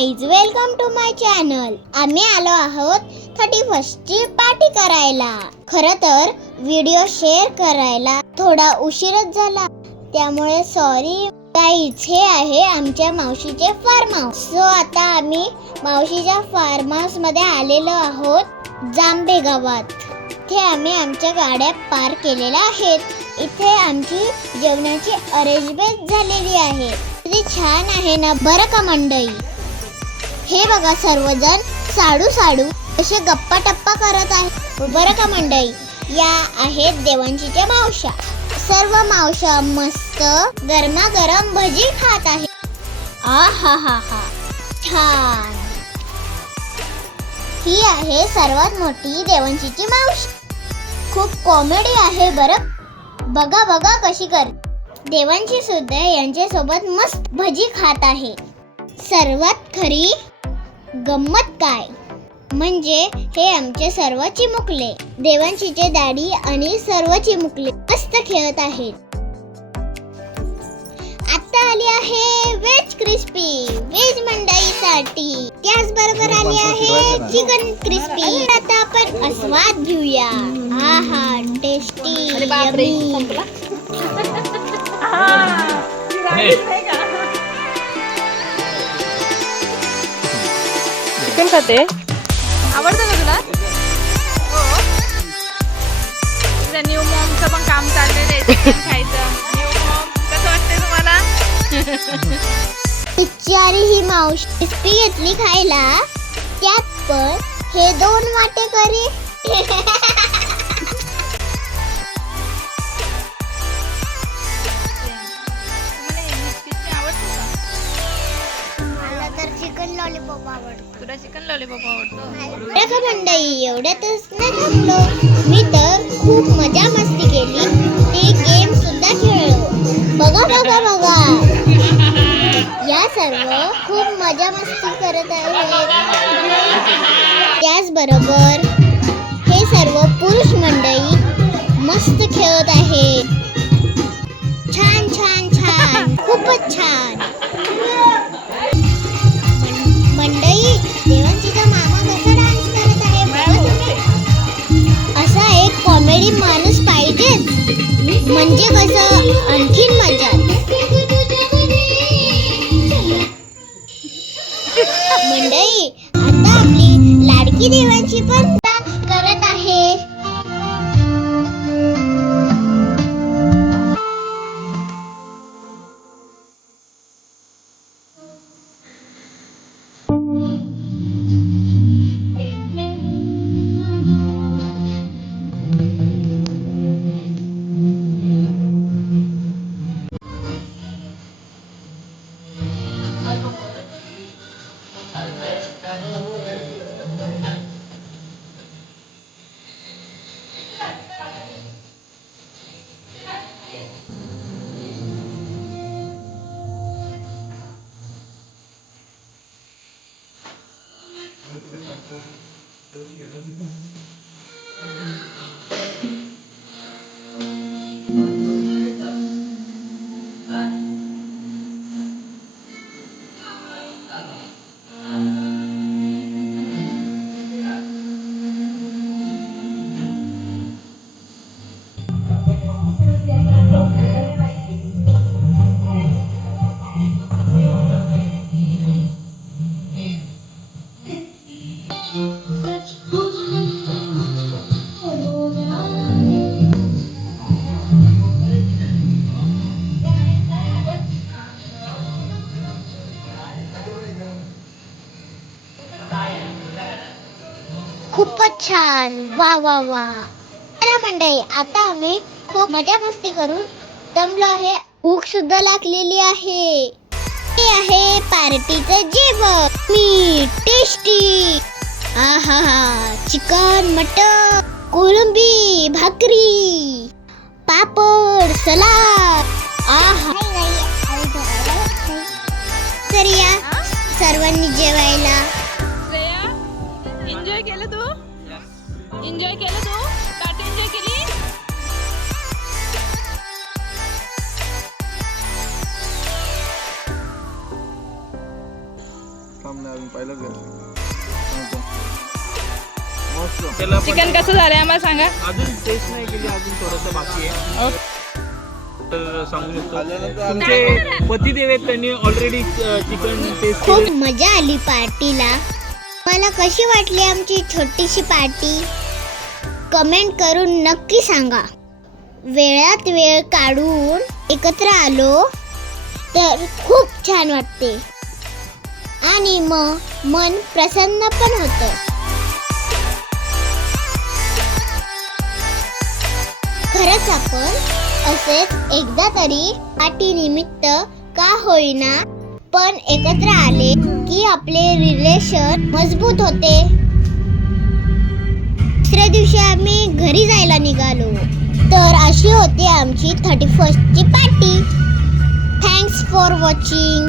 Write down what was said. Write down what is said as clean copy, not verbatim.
Guys, welcome to my channel. आम्ही आलो आहोत 31st ची पार्टी करायला. खरं तर व्हिडिओ शेअर करायला थोडा उशीरच झाला, त्यामुळे सॉरी गाईज. हे आहे आमच्या मावशीचे फार्म हाऊस. सो आता आम्ही मावशीच्या फार्म हाऊस मध्ये आलेलो आहोत जांभे गावात. इथे आम्ही आमच्या गाड्या पार्क केलेल्या आहेत. इथे आमची जेवणाची अरेंजमेंट झालेली आहे. किती छान आहे ना बरं का मंडळी. हे बघा सर्वजण साडू असे गप्पा टप्पा करत आहेत बरं का मंडळी. या आहेत देवांशीच्या मावश्या. सर्व मावश्या मस्त गरमागरम भजी खात आहेत. आहाहा छान. ही आहे सर्वात मोठी देवांशीची मावशी. खूप कॉमेडी आहे बरं. बघा कशी कर. देवांशी सुद्धा यांच्या सोबत मस्त भजी खात आहे. सर्वात खरी गंमत काय म्हणजे हे आमचे सर्व चिमुकले, देवांशीचे डॅडी आणि सर्व चिमुकले मस्त खेळत आहेत. आता आली आहे वेज क्रिस्पी वेज मंडईसाठी. त्याचबरोबर आली आहे चिकन क्रिस्पी. आता आपण आस्वाद घेऊया. आहा टेस्टी यम्मी. चिकन खाते. आवडतं का तुला? हो. तुझ्या न्यू मॉमचं पण काम चाललेलं आहे चिकन खायचं. न्यू मॉम कसं वाटतंय तुम्हाला? बिचारी ही मावशी क्रिस्पी घेतली खायला, त्यात पण हे 2 वाटेकरी. मला तर चिकन लॉलीपॉप आवडतं. तुला चिकन लॉलीपॉप आवडतो? बघा मंडळी, एवढ्यातच नाही थांबलो. मी तर खूप मजा मस्ती केली. ते गेम सुद्धा खेळलो. बघा या सर्व खूप मजा मस्ती करत आहेत. त्याचबरोबर हे सर्व पुरुष मंडळी मस्त खेळत आहेत. छान खूपच छान. मंडळी देवांशीचा मामा कसा डान्स करत आहे बघा तुम्ही. असा एक कॉमेडी माणूस पाहिजेच, म्हणजे कसं आणखीन मजा. मंडळी आता आपली लाडकी देवांशी पण डान्स करत आहे. खूपच छान. वा. तर मंडळी आता आम्ही खूप मजा मस्ती करून दमलो आहे. भूक सुद्धा लागलेली आहे. हे आहे पार्टीचं जेवण. मीठ टेस्टी. आहा चिकन, मटन, कोळंबी, भाकरी, पापड, सलाड. आहा तर या सर्वांनी जेवायला. एन्जॉय केलं तू? एन्जॉय केलं तू? पार्टी एन्जॉय केली? थांब नाही अजून पहिलंच घ्यायचं. मस्त. चिकन कसं झालंय आम्हाला सांगा. अजून टेस्ट नाही केली, अजून थोडंसं बाकी आहे. ओके. तर सांगू शकतो खाल्ल्यानंतर तुमचे पतिदेव आहेत, त्यांनी ऑलरेडी चिकन टेस्ट खूप केलं. मजा आली पार्टीला. मला कशी वाटली आमची छोटीशी पार्टी कमेंट करून नक्की सांगा. वेळात वेळ काढून एकत्र आलो तर खूप छान वाटते आणि मग मन प्रसन्न पण होतं. खरंच आपण असेच एकदा तरी पार्टी निमित्त का होईना पण एकत्र आले की आपले रिलेशन मजबूत होते. दुसऱ्या दिवशी आम्ही घरी जायला निघालो. तर अशी होती आमची 31st ची पार्टी. Thanks for watching.